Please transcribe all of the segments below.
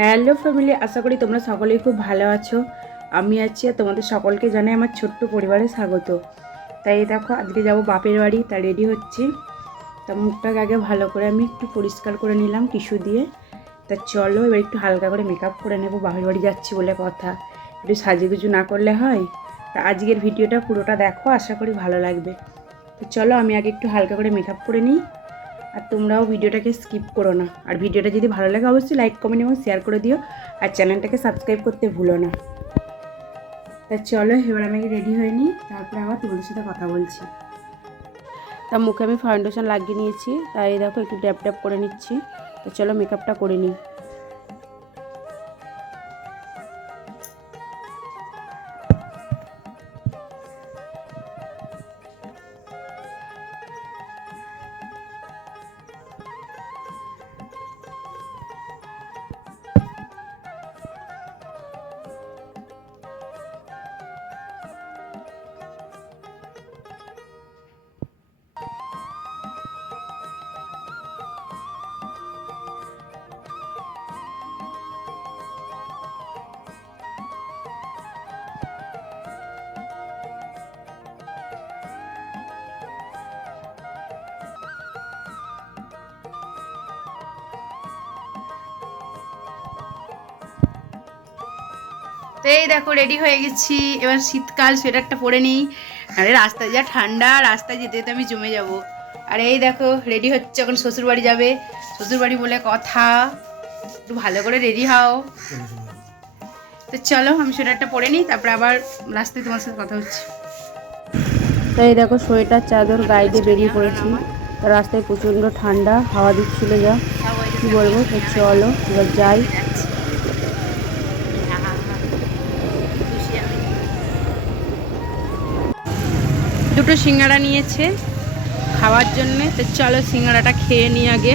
Hello family, আশা করি তোমরা সকলেই খুব ভালো আছো। আমি আছি আর তোমাদের সকলকে জানাই আমার ছোট্ট পরিবারে স্বাগত। তাই দেখো আজকে যাব বাপের বাড়ি, তা রেডি হচ্ছি। তা মুখটাকে আগে ভালো করে আমি একটু পরিষ্কার করে নিলাম টিস্যু দিয়ে। তা চলো এবার একটু হালকা করে মেকআপ করে নেবো, বাপের বাড়ি যাচ্ছি বলে কথা, একটু সাজুগুজু না করলে হয়। তা আজকের ভিডিওটা পুরোটা দেখো, আশা করি ভালো লাগবে। তো চলো আমি আগে একটু হালকা করে মেকআপ করে নিই, আর তোমরাও ভিডিওটাকে স্কিপ করো না। আর ভিডিওটা যদি ভালো লাগে অবশ্যই লাইক কমেন্ট এবং শেয়ার করে দিও, আর চ্যানেলটাকে সাবস্ক্রাইব করতে ভুলো না। তা চলো এবার আমি রেডি হয়ে নিই, তারপরে আবার তোমাদের সাথে কথা বলছি। তা মুখে আমি ফাউন্ডেশন লাগিয়ে নিয়েছি, তাই দেখো একটু ড্যাপ ড্যাপ করে নিচ্ছি। তো চলো মেকআপটা করে নিই। তো এই দেখো রেডি হয়ে গেছি। এবার শীতকাল, সোয়েটারটা পরে নিই। আরে রাস্তায় যা ঠান্ডা, রাস্তায় যেতে যেতে আমি জমে যাব। আর এই দেখো রেডি হচ্ছে, এখন শ্বশুরবাড়ি যাবে। শ্বশুরবাড়ি বলে কথা, একটু ভালো করে রেডি হও। তো চলো আমি সোয়েটারটা পরে নিই, তারপরে আবার রাস্তায় তোমার সাথে কথা হচ্ছে। তো এই দেখো সোয়েটার চাদর গায়ে দিয়ে বেরিয়ে পড়েছি। রাস্তায় প্রচণ্ড ঠান্ডা, হাওয়া দিচ্ছিল যা, কি বলবো। তো চলো এবার যাই। দুটো সিঙ্গাড়া নিয়েছে খাওয়ার জন্যে, তো চলো সিঙ্গাড়াটা খেয়ে নিই আগে।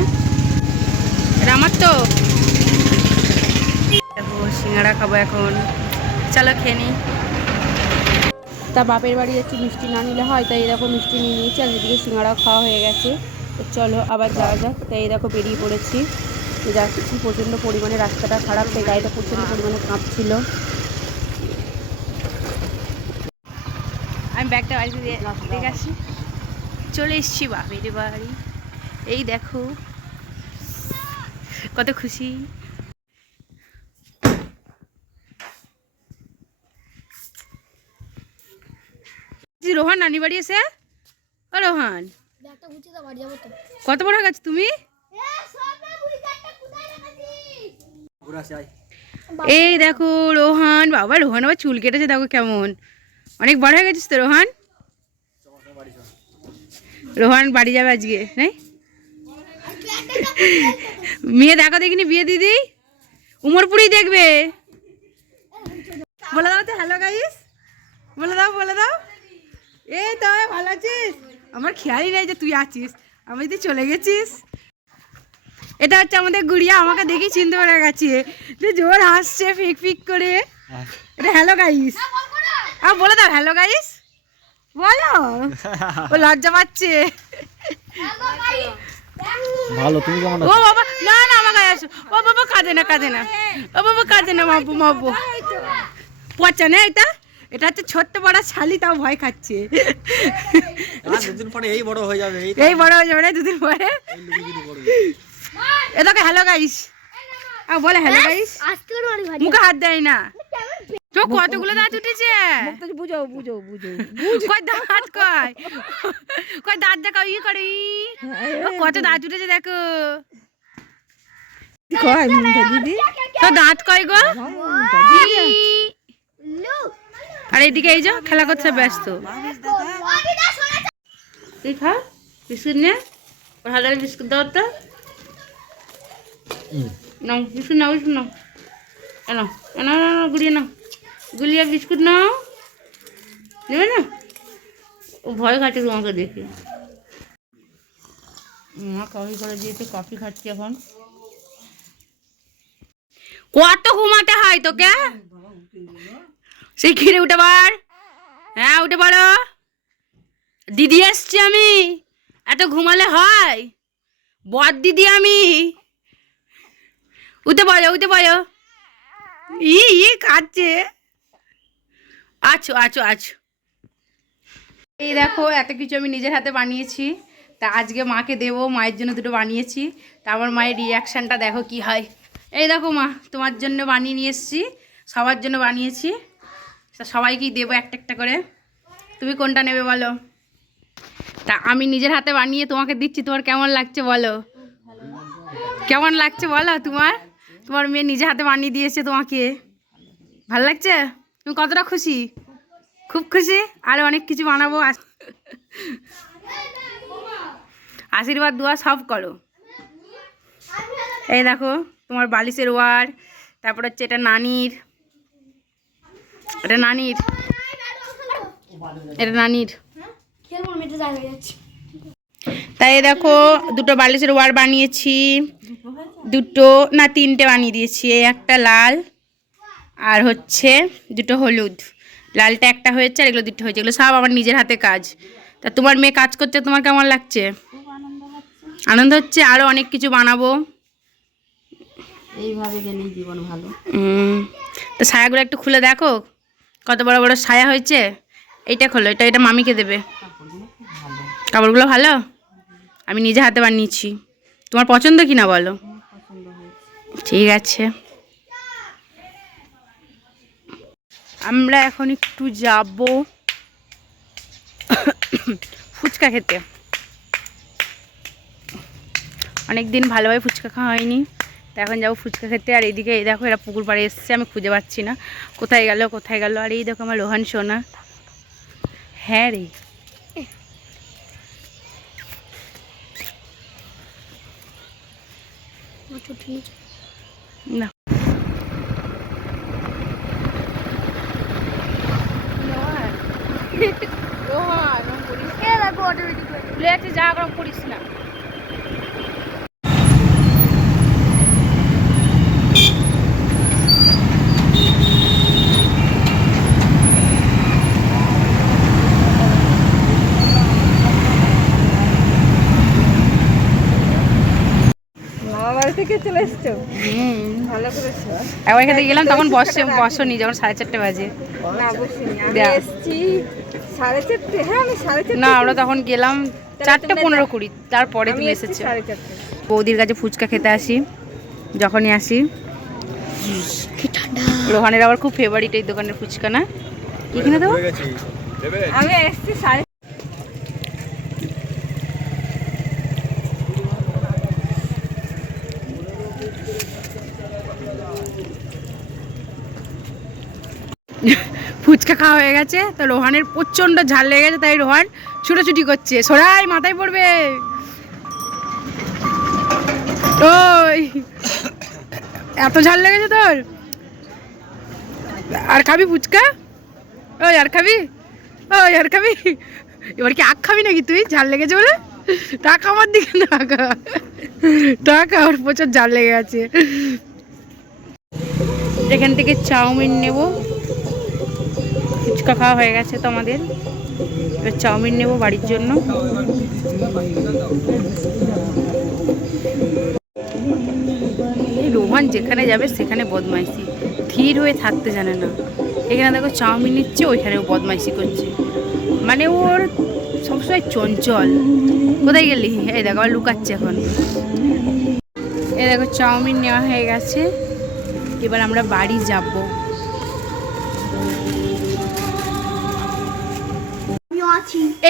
এটা আমার তো দেখো সিঙ্গাড়া খাবো এখন, চলো খেয়ে নিই। তা বাপের বাড়ি যাচ্ছি, মিষ্টি না নিলে হয়, তাই দেখো মিষ্টি নিয়ে নিয়েছি, আর এদিকে সিঙ্গাড়া খাওয়া হয়ে গেছে। তো চলো আবার যাওয়া যাক। তাই দেখো বেরিয়ে পড়েছি, যাচ্ছি। প্রচণ্ড পরিমাণে রাস্তাটা খারাপ, তাই গাড়িটা প্রচণ্ড পরিমাণে কাঁপছিল। আমি ব্যাগটা বাড়িতে দিয়ে আসি। চলে এসছি বাপের বাড়ি, এই দেখো কত খুশি। রোহান নানি বাড়ি এসে, ও রোহান কত বড় গাছ তুমি। এই দেখো রোহান, বাবা রোহান আবার চুল কেটেছে, দেখো কেমন, অনেক বড় হয়ে গেছিস তো রোহান। রোহান বাড়ি যাবে আজকে, হ্যাঁ মেয়ে দেখো দেখিনি, বিয়ে দিদি উমরপুরেই দেখবে। বলে দাও তো হ্যালো গাইস, বলে দাও বলে দাও। এই তো ভালো আছিস, আমার খেয়ালই নেই যে তুই আছিস, আমি তুই চলে গেছিস। এটা হচ্ছে আমাদের গুড়িয়া, আমাকে দেখি চিনতে পেরে গেছে, যে জোর হাসছে ফিক ফিক করে। এটা হ্যালো গাইস, আর বলে দাও হ্যালো গাইস বলো। ও লজ্জা পাচ্ছে। ভালো, তুমি কেমন ও আছো? বাবা না না আমার গায়ে আসো। ও বাবা কাঁদে না কাঁদে না, ও বাবা কাঁদে না, মাপু মাপু পচা না এটা। এটা হচ্ছে ছোট্ট বড় শালি, তাও ভয় খাচ্ছে। দুদিন পরে এই বড় হয়ে যাবে, এই বড় হয়ে যাবে না দুদিন পরে। এ তোকে হ্যালো গাইস বলে, হ্যালো গাইস মুখে হাত দেয় না। তো কতগুলো দাঁত উঠেছে, বুঝো বুঝো বুঝো, কয় দাঁত, কয় কয় দাঁত দেখাও, ই করে কত দাঁত উঠেছে দেখো। দিদি তো দাঁত কয় গো। আর এইদিকে এই যে খেলা করছে ব্যস্ত। তুই খা বিস্কুট নে, ভালো বিস্কুট দাও তো। নাও বিস্কুট নাও, বিস্কুট নাও, এনো এনো গুলিয়ে নাও, গুলিয়ে বিস্কুট নাও, নেবে না। ও ভয় খাচ্ছে তোমাকে দেখে। মা কফি করে দিয়েছে, কফি খাচ্ছি এখন। কত ঘুমাতে হয় তোকে, সেই ঘিরে উঠে বার। হ্যাঁ উঠে পড়ো, দিদি এসছি আমি, এত ঘুমালে হয়, বর দিদি আমি। উঠে পড়ো খাচ্ছে। আছো আছো আছো। এই দেখো এত কিছু আমি নিজের হাতে বানিয়েছি, তা আজকে মাকে দেবো, মায়ের জন্য দুটো বানিয়েছি। তা আমার মায়ের রিয়াকশানটা দেখো কি হয়। এই দেখো মা, তোমার জন্য বানিয়ে নিয়ে এসেছি, সবার জন্য বানিয়েছি, তা সবাইকেই দেবো একটা একটা করে। তুমি কোনটা নেবে বলো? তা আমি নিজের হাতে বানিয়ে তোমাকে দিচ্ছি, তোমার কেমন লাগছে বলো? কেমন লাগছে বলো? তোমার মেয়ে নিজের হাতে বানিয়ে দিয়েছে তোমাকে, ভালো লাগছে? তুমি কতটা খুশি? খুব খুশি। আরও অনেক কিছু বানাবো। আশীর্বাদ দোয়া সব করো। এই দেখো তোমার বালিশের ওয়ার, তারপর হচ্ছে এটা নানির, এটা নানির, এটা নানির। তাই দেখো দুটো বালিশের ওয়ার বানিয়েছি, দুটো না তিনটে বানিয়ে দিয়েছি। এই একটা লাল আর হচ্ছে দুটো হলুদ। লালটা একটা হয়েছে আর এগুলো দুটো হয়েছে, এগুলো সব আমার নিজের হাতে কাজ। তা তোমার মেয়ে কাজ করছে, তোমার কেমন লাগছে? আনন্দ হচ্ছে। আরও অনেক কিছু বানাবো, এইভাবে গেলেই জীবন ভালো। তো সায়াগুলো একটু খুলে দেখো কত বড় বড় সায়া হয়েছে। এইটা খোলো, এটা মামিকে দেবে। কাপড়গুলো ভালো, আমি নিজে হাতে বানিয়েছি। তোমার পছন্দ কি না বলো? ঠিক আছে, আমরা এখন একটু যাব ফুচকা খেতে। অনেক দিন ভালোভাবে ফুচকা খাওয়া হয়নি, তো এখন যাবো ফুচকা খেতে। আর এইদিকে এই দেখো এরা পুকুর পাড়ে এসছে, আমি খুঁজে পাচ্ছি না কোথায় গেল কোথায় গেল। আর এই দেখো আমার রোহান সোনা। হ্যাঁ রে, না যা গরম করিস না। থেকে চলে এসছো, ভালো করেছো। একবার খেতে গেলাম তখন বসনি, যখন 4:30 বাজে। না বসিনি, আমি এসছি 4:30। হ্যাঁ আমি 4:30। না আমরা তখন গেলাম 4:15-20, তারপরে তুমি এসেছো। 4:30। বৌদির কাছে ফুচকা খেতে আসি, যখনই আসি। রোহানের আবার খুব ফেভারিট এই দোকানের ফুচকা, না এখানে তো আমি এসছি 4:30। ফুচকা খাওয়া হয়ে গেছে, তো রোহানের প্রচণ্ড ঝাল লেগে গেছে, তাই রোহান ছুটোছুটি করছে। সরাই মাথায় পড়বে। ওই এত ঝাল লেগেছে তোর? আর খাবি ফুচকা? ওই আর খাবি? ওই আর খাবি? এবার কি আখ খাবি নাকি তুই, ঝাল লেগেছে বলে? টাকা আমার দিকে টাকা, টাকা ওর প্রচুর ঝাল লেগে গেছে। এখান থেকে চাউমিন নেব। ফুচকা খাওয়া হয়ে গেছে তো আমাদের, এবার চাউমিন নেব বাড়ির জন্য। রোহান যেখানে যাবে সেখানে বদমাইশি, ধীর হয়ে থাকতে জানে না। এখানে দেখো চাউমিন নিচ্ছে, ওইখানেও বদমাইশি করছে, মানে ওর সবসময় চঞ্চল। কোথায় গেলি? এই দেখো আবার লুকাচ্ছে এখন। এই দেখো চাউমিন নেওয়া হয়ে গেছে, এবার আমরা বাড়ি যাব।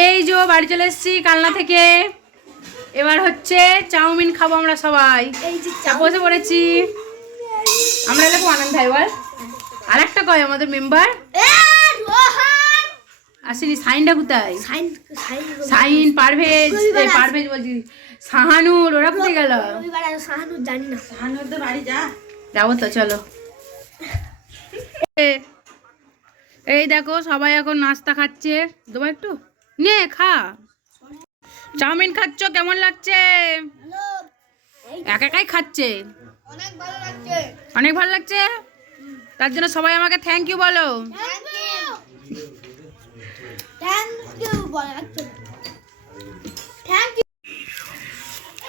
এই যে বাড়ি চলে এসেছি কালনা থেকে, এবার হচ্ছে চাউমিন খাবো আমরা সবাই। বসে পড়েছি আমরা, এলাকা আনন্দ ভাই বল। আর একটা কয় আমাদের মেম্বার আসেনি, সাইনটা কোথায়? সাইন, পারভেজ, পারভেজ বলছি, শাহানুর, ওরা কোথায় গেল? জানি না, শাহানুর তো বাড়ি যাবো তো, চলো। এই দেখো সবাই এখন নাস্তা খাচ্ছে, দেবো একটু নে খা। চাউমিন খাচ্ছ, কেমন লাগছে? একা একাই খাচ্ছে, অনেক ভালো লাগছে। তার জন্য সবাই আমাকে থ্যাংক ইউ বলো।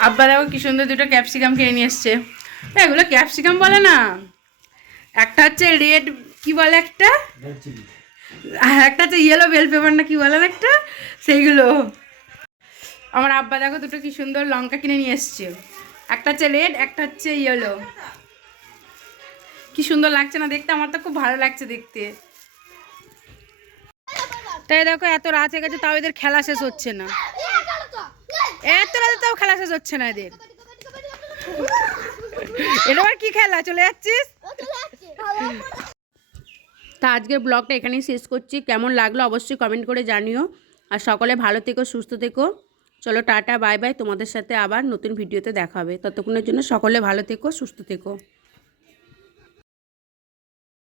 আব্বা দেখো কি সুন্দর দুটো ক্যাপসিকাম খেয়ে নিয়ে এসছে। এগুলো ক্যাপসিকাম বলে না, একটা হচ্ছে রেড কি বলে একটা, আর একটা হচ্ছে ইয়েলো বেল পেপার না কি বলে না একটা, সেইগুলো। আমার আব্বা দেখো দুটো কি সুন্দর লঙ্কা কিনে নিয়ে এসছে, একটা হচ্ছে রেড একটা হচ্ছে ইয়েলো। কি সুন্দর লাগছে না দেখতে, আমার তো খুব ভালো লাগছে দেখতে। তাই দেখো এত রাত হয়ে গেছে তাও এদের খেলা শেষ হচ্ছে না, এত রাতে তাও খেলা শেষ হচ্ছে না এদের। এটা আবার কি খেলা, চলে যাচ্ছিস? তা আজকের ব্লগটা এখানেই শেষ করছি, কেমন লাগলো অবশ্যই কমেন্ট করে জানিও। আর সকলে ভালো থেকো, সুস্থ থেকো। চলো টাটা বাই বাই, তোমাদের সাথে আবার নতুন ভিডিওতে দেখা হবে। ততক্ষণের জন্য সকলে ভালো থেকো, সুস্থ থেকো।